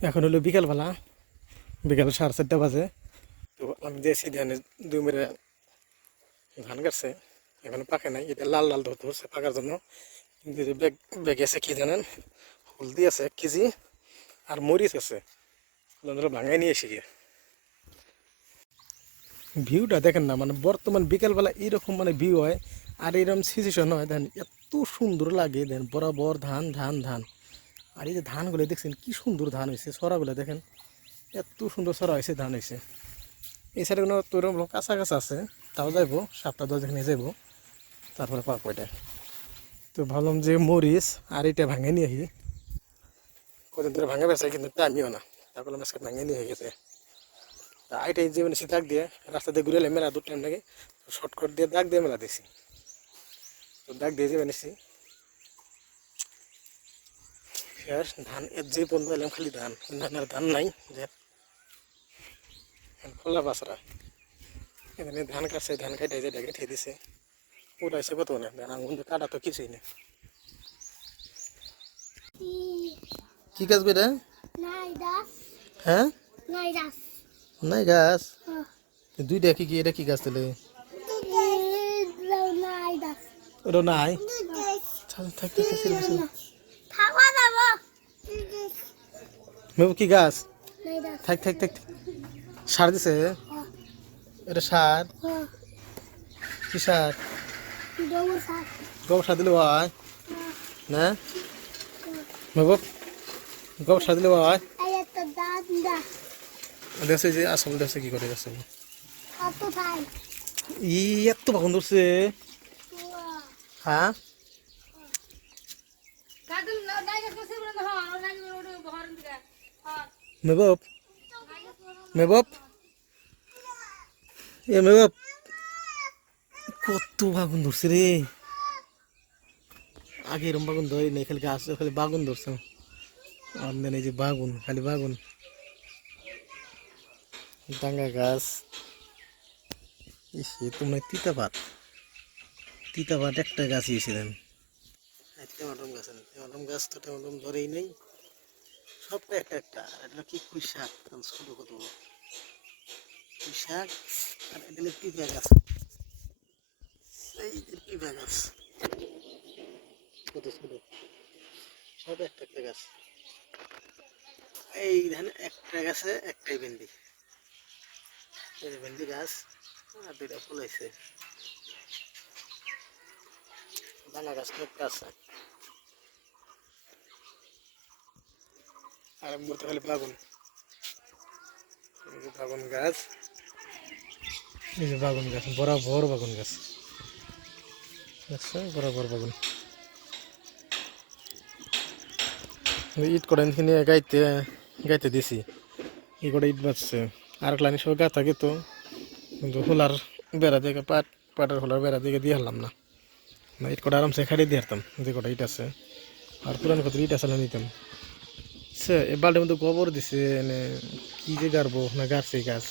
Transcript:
এখন হলো বিকালবেলা, বিকাল 4:30 বাজে। তো আমি দিয়েছি ধানে 2 মেরে ধান কাটছে, এখনো পাকে নাই, এটা লাল লাল ধরছে পাকার জন্য। কিন্তু যে ব্যাগ ব্যাগ আছে কি জানেন, হলদি আছে 1 কেজি আর মরিচ আছে, ওগুলো ভাঙাই নিয়ে এসে গিয়ে। ভিউটা দেখেন না, মানে বর্তমান বিকালবেলা এইরকম মানে ভিউ হয় আর এরকম সিচুয়েশন হয়, দেন এত সুন্দর লাগে। দেন বরাবর ধান ধান ধান, আর এই যে ধানগুলো দেখছেন কি সুন্দর ধান হয়েছে, ছড়াগুলো দেখেন এত সুন্দর ছড়া হয়েছে, ধান হয়েছে। এই সাইডে কোনো তোর কাঁচা কাঁচা আছে, তাও যাইবো 7টা-10 এখানে যাইবো, তারপরে পাকবো এটা। তো ভাবলাম যে মরিচ আর এটা ভাঙে নিয়ে আহি, কদিন ধরে ভাঙে বেড়াচ্ছে কিন্তু টাইমিও না, তারপরে আজকে ভাঙে নিয়ে হয়ে গেছে। তা আইটাই যে মানে দাগ দিয়ে রাস্তা দিয়ে ঘুরে এলে মেলা 2 টাইম লাগে, শর্টকাট দিয়ে দাগ দিয়ে মেলা দিছি। তো দাগ দিয়ে যে বানিয়েছি ফের ধান, এর যে বন্ধু এলাম খালি ধান, ধানের ধান নাই যে খোলা বাসরা। এখানে ধান কাটছে, ধান কাটে যে ডেকে ঠেয়ে দিছে, উঠাইছে কত না ধান, আঙুন কাটা তো কিছুই নেই। কি গাছ বেটা? হ্যাঁ নাই গাছ, 2টা কি কি, এটা কি গাছ তাহলে? ওটা নাই, থাক থাক কি গাছ? থাক থাক থাক, সার দিছে? এটা সার? কি সার? গোবর সার দিলে হয় না? মেহবুব, গোবর সার দিলে হয়? দেখছে যে আসল দেখছে কি করে গেছে, ই এত বাগুন ধরছে। হ্যাঁ মেহবুব, মেহবুব, এ মেহবুব, কত বাগুন ধরছে রে। আগে এরম বাগুন ধরে নেই, খালি গাছ খালি বাগুন ধরছে। আমাদের এই যে বাগুন, খালি বাগুন, ডাঙ্গা গাছ। ইসে তোমরা তিতা পাত একটা গাছ ইয়েছিলেন। টেমাটম গাছ, টেমাটম গাছ তো টেমাটম ধরেই নেই, সবটা একটা একটা। আর এটা কি পুঁই শাক, ছোট কত পুঁই শাক। আর এটা পিঁপা গাছ, এই যে পিঁপা গাছ কত ছোট, সব একটা একটা গাছ। এই ধান একটা গাছে একটাই ভেন্ডি, এই যে ভেন্ডি গাছ, আর 2টা ফুল হয়েছে। দানা গাছ একটা আছে, আর মূর্তি খালি বাগুন। এই যে বাগুন গাছ, এই যে বাগুন গাছ, বরাবর বাগুন গাছ দেখছো, বরাবর বাগুন। ইট করে এখানে গাইতে গাইতে দিছি, ই করে ইট বাজছে। আর এক লাইনে সব গা থাকে তো, কিন্তু হোলার বেড়া দিকে পাটের হোলার বেড়া দিকে দিয়ে হারলাম না, ইট কটা আরামসে খাটিয়ে দিয়ে হারতাম যে কটা ইট আছে। আর পুরান কত ইট আসলে নিতাম। সে এ বালটির মধ্যে গোবর দিছে, এনে কি যে গাড়বো না গাছ, এই গাছ